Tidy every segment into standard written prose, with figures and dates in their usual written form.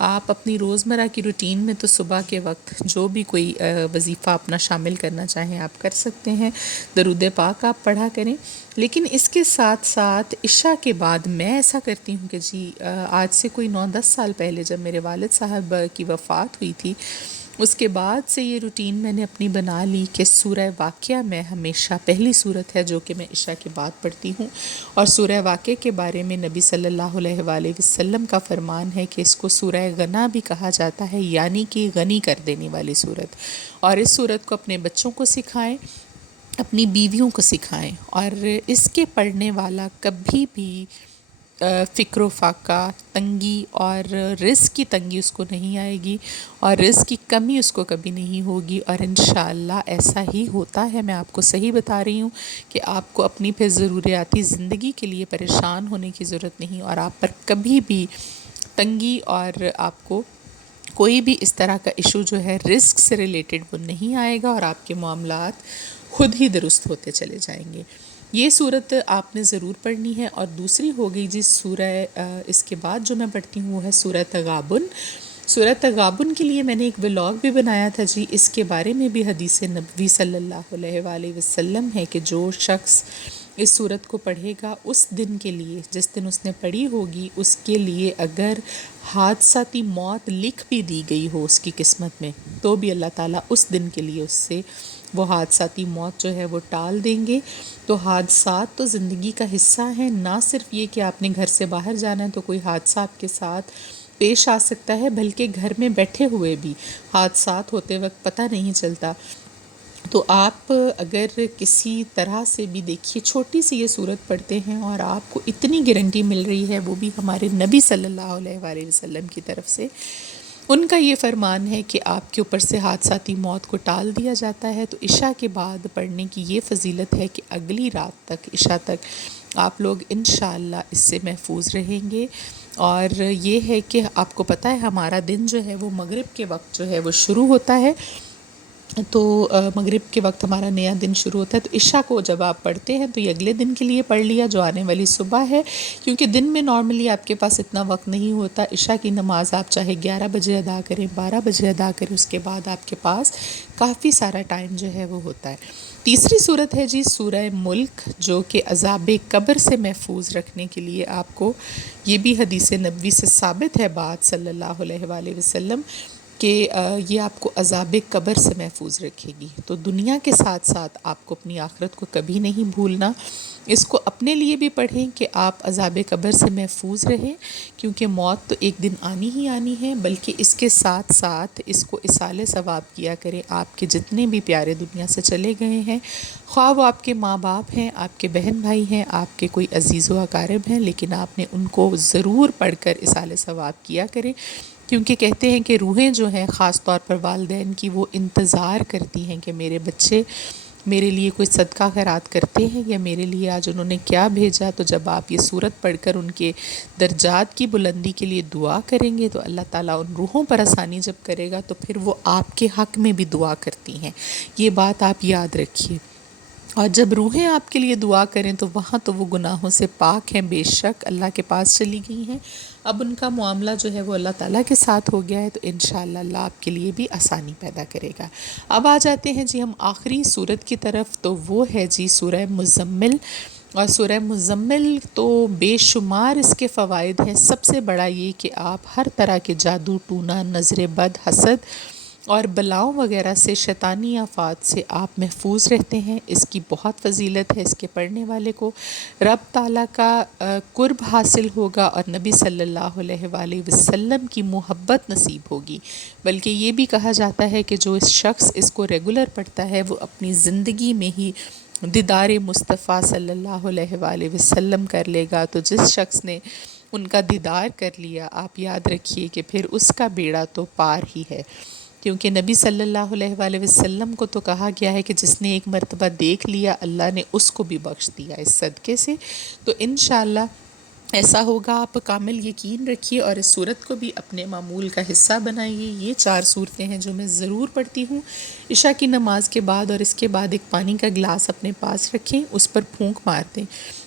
آپ اپنی روزمرہ کی روٹین میں تو صبح کے وقت جو بھی کوئی وظیفہ اپنا شامل کرنا چاہیں آپ کر سکتے ہیں، درود پاک آپ پڑھا کریں، لیکن اس کے ساتھ ساتھ عشاء کے بعد میں ایسا کرتی ہوں کہ جی آج سے کوئی 9-10 سال پہلے جب میرے والد صاحب کی وفات ہوئی تھی، اس کے بعد سے یہ روٹین میں نے اپنی بنا لی کہ سورہ واقعہ میں ہمیشہ پہلی صورت ہے جو کہ میں عشاء کے بعد پڑھتی ہوں، اور سورہ واقعہ کے بارے میں نبی صلی اللہ علیہ وآلہ وسلم کا فرمان ہے کہ اس کو سورہ غنا بھی کہا جاتا ہے، یعنی کہ غنی کر دینے والی صورت، اور اس صورت کو اپنے بچوں کو سکھائیں، اپنی بیویوں کو سکھائیں، اور اس کے پڑھنے والا کبھی بھی فکر و فاقہ، تنگی اور رزق کی تنگی اس کو نہیں آئے گی، اور رزق کی کمی اس کو کبھی نہیں ہوگی، اور انشاءاللہ ایسا ہی ہوتا ہے۔ میں آپ کو صحیح بتا رہی ہوں کہ آپ کو اپنی پھر ضروریاتی زندگی کے لیے پریشان ہونے کی ضرورت نہیں، اور آپ پر کبھی بھی تنگی اور آپ کو کوئی بھی اس طرح کا ایشو جو ہے رزق سے ریلیٹڈ وہ نہیں آئے گا، اور آپ کے معاملات خود ہی درست ہوتے چلے جائیں گے۔ یہ صورت آپ نے ضرور پڑھنی ہے۔ اور دوسری ہو گئی جس سورہ اس کے بعد جو میں پڑھتی ہوں وہ ہے سورہ تغابن۔ سورہ تغابن کے لیے میں نے ایک ولاگ بھی بنایا تھا جی، اس کے بارے میں بھی حدیث نبوی صلی اللہ علیہ وآلہ وسلم ہے کہ جو شخص اس صورت کو پڑھے گا اس دن کے لیے، جس دن اس نے پڑھی ہوگی، اس کے لیے اگر حادثاتی موت لکھ بھی دی گئی ہو اس کی قسمت میں، تو بھی اللہ تعالیٰ اس دن کے لیے اس سے وہ حادثاتی موت جو ہے وہ ٹال دیں گے۔ تو حادثات تو زندگی کا حصہ ہیں، نہ صرف یہ کہ آپ نے گھر سے باہر جانا ہے تو کوئی حادثہ آپ کے ساتھ پیش آ سکتا ہے، بلکہ گھر میں بیٹھے ہوئے بھی حادثات ہوتے وقت پتہ نہیں چلتا۔ تو آپ اگر کسی طرح سے بھی دیکھیے چھوٹی سی یہ صورت پڑھتے ہیں اور آپ کو اتنی گارنٹی مل رہی ہے، وہ بھی ہمارے نبی صلی اللہ علیہ وآلہ وسلم کی طرف سے، ان کا یہ فرمان ہے کہ آپ کے اوپر سے حادثاتی موت کو ٹال دیا جاتا ہے۔ تو عشاء کے بعد پڑھنے کی یہ فضیلت ہے کہ اگلی رات تک، عشاء تک آپ لوگ انشاءاللہ اس سے محفوظ رہیں گے۔ اور یہ ہے کہ آپ کو پتہ ہے ہمارا دن جو ہے وہ مغرب کے وقت جو ہے وہ شروع ہوتا ہے، تو مغرب کے وقت ہمارا نیا دن شروع ہوتا ہے۔ تو عشاء کو جب آپ پڑھتے ہیں تو یہ اگلے دن کے لیے پڑھ لیا جو آنے والی صبح ہے، کیونکہ دن میں نارملی آپ کے پاس اتنا وقت نہیں ہوتا۔ عشاء کی نماز آپ چاہے 11 بجے ادا کریں، 12 بجے ادا کریں، اس کے بعد آپ کے پاس کافی سارا ٹائم جو ہے وہ ہوتا ہے۔ تیسری صورت ہے جی سورہ ملک، جو کہ عذاب قبر سے محفوظ رکھنے کے لیے آپ کو، یہ بھی حدیث نبوی سے ثابت ہے بات صلی اللہ علیہ وآلہ وسلم، کہ یہ آپ کو عذاب قبر سے محفوظ رکھے گی۔ تو دنیا کے ساتھ ساتھ آپ کو اپنی آخرت کو کبھی نہیں بھولنا، اس کو اپنے لیے بھی پڑھیں کہ آپ عذاب قبر سے محفوظ رہیں، کیونکہ موت تو ایک دن آنی ہی آنی ہے، بلکہ اس کے ساتھ ساتھ اس کو اصالِ ثواب کیا کریں۔ آپ کے جتنے بھی پیارے دنیا سے چلے گئے ہیں، خواہ وہ آپ کے ماں باپ ہیں، آپ کے بہن بھائی ہیں، آپ کے کوئی عزیز و اقارب ہیں، لیکن آپ نے ان کو ضرور پڑھ کر اصالِ ثواب کیا کریں، کیونکہ کہتے ہیں کہ روحیں جو ہیں خاص طور پر والدین کی، وہ انتظار کرتی ہیں کہ میرے بچے میرے لیے کوئی صدقہ خیرات کرتے ہیں، یا میرے لیے آج انہوں نے کیا بھیجا۔ تو جب آپ یہ صورت پڑھ کر ان کے درجات کی بلندی کے لیے دعا کریں گے تو اللہ تعالیٰ ان روحوں پر آسانی جب کرے گا تو پھر وہ آپ کے حق میں بھی دعا کرتی ہیں۔ یہ بات آپ یاد رکھیے۔ اور جب روحیں آپ کے لیے دعا کریں تو وہاں تو وہ گناہوں سے پاک ہیں، بے شک اللہ کے پاس چلی گئی ہیں، اب ان کا معاملہ جو ہے وہ اللہ تعالیٰ کے ساتھ ہو گیا ہے، تو انشاءاللہ اللہ آپ کے لیے بھی آسانی پیدا کرے گا۔ اب آ جاتے ہیں جی ہم آخری صورت کی طرف، تو وہ ہے جی سورہ مزمل۔ اور سورہ مزمل تو بے شمار اس کے فوائد ہیں، سب سے بڑا یہ کہ آپ ہر طرح کے جادو ٹونا، نظر بد، حسد اور بلاؤں وغیرہ سے، شیطانی آفات سے آپ محفوظ رہتے ہیں۔ اس کی بہت فضیلت ہے، اس کے پڑھنے والے کو رب تعالیٰ کا قرب حاصل ہوگا، اور نبی صلی اللہ علیہ وآلہ وسلم کی محبت نصیب ہوگی۔ بلکہ یہ بھی کہا جاتا ہے کہ جو اس شخص اس کو ریگولر پڑھتا ہے وہ اپنی زندگی میں ہی دیدار مصطفیٰ صلی اللہ علیہ وآلہ وسلم کر لے گا۔ تو جس شخص نے ان کا دیدار کر لیا، آپ یاد رکھیے کہ پھر اس کا بیڑا تو پار ہی ہے، کیونکہ نبی صلی اللہ علیہ وآلہ وسلم کو تو کہا گیا ہے کہ جس نے ایک مرتبہ دیکھ لیا اللہ نے اس کو بھی بخش دیا اس صدقے سے۔ تو انشاءاللہ ایسا ہوگا، آپ کامل یقین رکھیے اور اس صورت کو بھی اپنے معمول کا حصہ بنائیے۔ یہ 4 صورتیں ہیں جو میں ضرور پڑھتی ہوں عشاء کی نماز کے بعد، اور اس کے بعد ایک پانی کا گلاس اپنے پاس رکھیں، اس پر پھونک مار دیں،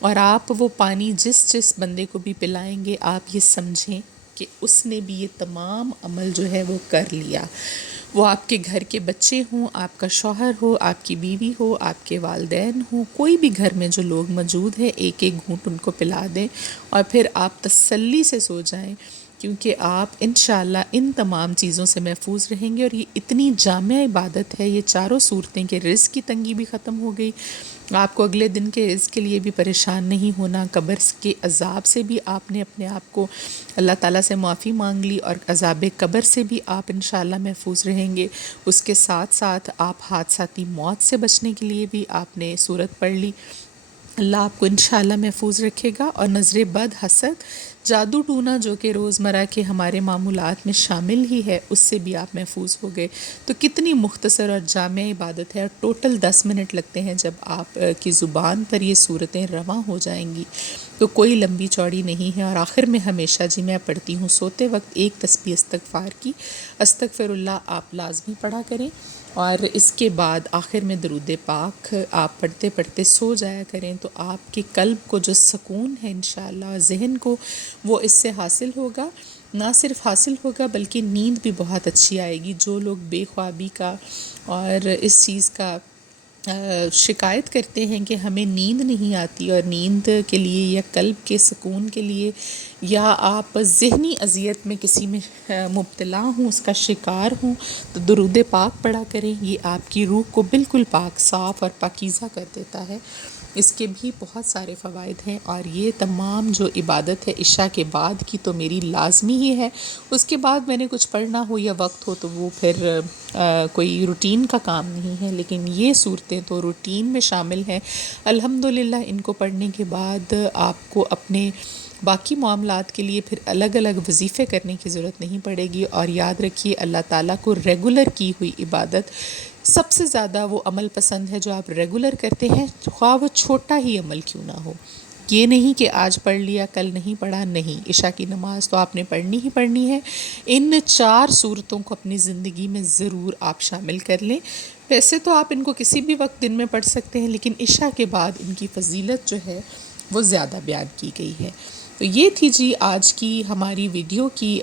اور آپ وہ پانی جس بندے کو بھی پلائیں گے آپ یہ سمجھیں کہ اس نے بھی یہ تمام عمل جو ہے وہ کر لیا. وہ آپ کے گھر کے بچے ہوں، آپ کا شوہر ہو، آپ کی بیوی ہو، آپ کے والدین ہوں، کوئی بھی گھر میں جو لوگ موجود ہیں، ایک ایک گھونٹ ان کو پلا دیں اور پھر آپ تسلی سے سو جائیں، کیونکہ آپ انشاءاللہ ان تمام چیزوں سے محفوظ رہیں گے. اور یہ اتنی جامع عبادت ہے، یہ چاروں صورتیں کہ رزق کی تنگی بھی ختم ہو گئی، آپ کو اگلے دن کے رزق کے لیے بھی پریشان نہیں ہونا، قبر کے عذاب سے بھی آپ نے اپنے آپ کو اللہ تعالیٰ سے معافی مانگ لی اور عذاب قبر سے بھی آپ انشاءاللہ محفوظ رہیں گے. اس کے ساتھ ساتھ آپ حادثاتی موت سے بچنے کے لیے بھی آپ نے صورت پڑھ لی. اللہ آپ کو انشاءاللہ محفوظ رکھے گا. اور نظر بد، حسد، جادو ٹونا جو کہ روزمرہ کے ہمارے معمولات میں شامل ہی ہے، اس سے بھی آپ محفوظ ہو گئے. تو کتنی مختصر اور جامع عبادت ہے، اور ٹوٹل 10 منٹ لگتے ہیں. جب آپ کی زبان پر یہ صورتیں رواں ہو جائیں گی تو کوئی لمبی چوڑی نہیں ہے. اور آخر میں ہمیشہ میں پڑھتی ہوں سوتے وقت ایک تسبیح استغفار کی، استغفر اللہ آپ لازمی پڑھا کریں. اور اس کے بعد آخر میں درود پاک آپ پڑھتے پڑھتے سو جایا کریں، تو آپ کے قلب کو جو سکون ہے انشاءاللہ، اور ذہن کو وہ اس سے حاصل ہوگا. نہ صرف حاصل ہوگا بلکہ نیند بھی بہت اچھی آئے گی. جو لوگ بے خوابی کا اور اس چیز کا شکایت کرتے ہیں کہ ہمیں نیند نہیں آتی، اور نیند کے لیے یا قلب کے سکون کے لیے یا آپ ذہنی اذیت میں کسی میں مبتلا ہوں، اس کا شکار ہوں، تو درود پاک پڑھا کریں. یہ آپ کی روح کو بالکل پاک، صاف اور پاکیزہ کر دیتا ہے. اس کے بھی بہت سارے فوائد ہیں. اور یہ تمام جو عبادت ہے عشاء کے بعد کی تو میری لازمی ہی ہے. اس کے بعد میں نے کچھ پڑھنا ہو یا وقت ہو تو وہ پھر کوئی روٹین کا کام نہیں ہے، لیکن یہ صورتیں تو روٹین میں شامل ہیں. الحمدللہ ان کو پڑھنے کے بعد آپ کو اپنے باقی معاملات کے لیے پھر الگ الگ وظیفے کرنے کی ضرورت نہیں پڑے گی. اور یاد رکھیے اللہ تعالیٰ کو ریگولر کی ہوئی عبادت سب سے زیادہ وہ عمل پسند ہے جو آپ ریگولر کرتے ہیں، خواہ وہ چھوٹا ہی عمل کیوں نہ ہو. یہ نہیں کہ آج پڑھ لیا کل نہیں پڑھا، نہیں، عشاء کی نماز تو آپ نے پڑھنی ہی پڑھنی ہے. ان 4 صورتوں کو اپنی زندگی میں ضرور آپ شامل کر لیں. ویسے تو آپ ان کو کسی بھی وقت دن میں پڑھ سکتے ہیں، لیکن عشاء کے بعد ان کی فضیلت جو ہے وہ زیادہ بیان کی گئی ہے. تو یہ تھی جی آج کی ہماری ویڈیو کی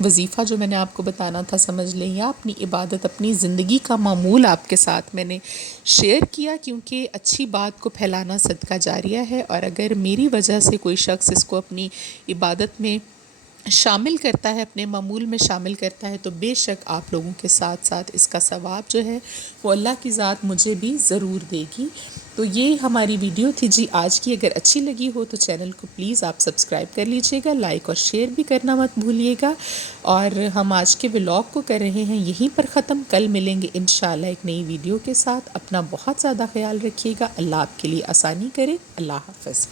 وظیفہ جو میں نے آپ کو بتانا تھا، سمجھ لیں، یا اپنی عبادت، اپنی زندگی کا معمول آپ کے ساتھ میں نے شیئر کیا، کیونکہ اچھی بات کو پھیلانا صدقہ جاریہ ہے. اور اگر میری وجہ سے کوئی شخص اس کو اپنی عبادت میں شامل کرتا ہے، اپنے معمول میں شامل کرتا ہے، تو بے شک آپ لوگوں کے ساتھ ساتھ اس کا ثواب جو ہے وہ اللہ کی ذات مجھے بھی ضرور دے گی. تو یہ ہماری ویڈیو تھی جی آج کی. اگر اچھی لگی ہو تو چینل کو پلیز آپ سبسکرائب کر لیجئے گا، لائک اور شیئر بھی کرنا مت بھولیے گا. اور ہم آج کے ولاگ کو کر رہے ہیں یہیں پر ختم. کل ملیں گے انشاءاللہ ایک نئی ویڈیو کے ساتھ. اپنا بہت زیادہ خیال رکھیے گا. اللہ آپ کے لیے آسانی کرے. اللہ حافظ.